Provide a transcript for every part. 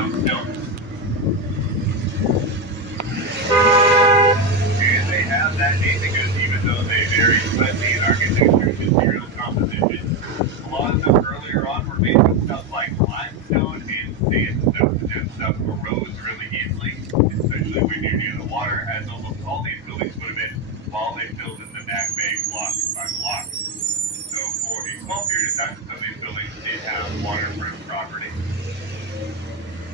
brownstones. And they have that name because even though they vary slightly in architecture and material composition, a lot of them earlier on were made with stuff like limestone and sandstone. And that stuff corrodes really easily, especially when you're near the water, as almost all these buildings would have been while they filled in the back bay block by block. So for a small period of time, some of these buildings did have waterproof property.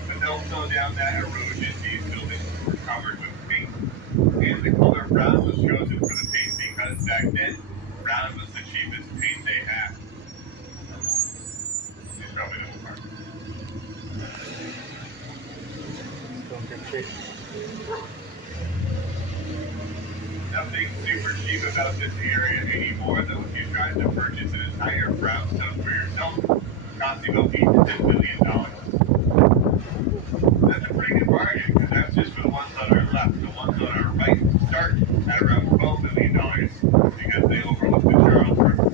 But they'll slow down that erosion. These buildings were covered with paint. And the color brown was chosen for the paint because back then, brown was the cheapest paint they had. It's probably not part. Nothing super cheap about this area anymore, though. If you tried to purchase an entire brownstone for yourself, it costs you about $8 to $10 million. That's a pretty good bargain, because that's just for the ones on our left. The ones on our right start at around $12 million because they overlook the Charles River.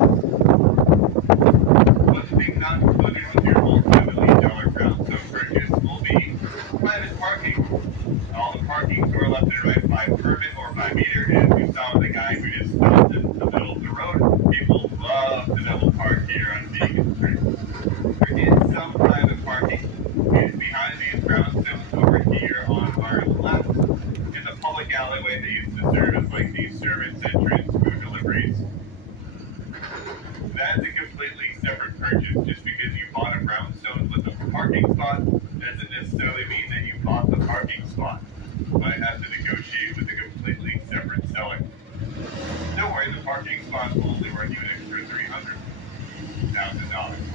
One thing not included with your multi-million-dollar brownstone purchase will be private parking. All the parking to our left and right by permit or by meter, and as you saw the guy who just stopped in the middle of the road, people love to double park here on Vegan Street. There is some private parking. It's behind these brownstones over here on our left in the public alleyway they used to serve as like the service entrance, food deliveries. That's a completely separate purchase. Just because you bought a brownstone with a parking spot doesn't necessarily mean that you bought the parking spot. You might have to negotiate with a completely separate seller. Don't worry, the parking spot will only run you an extra $300,000.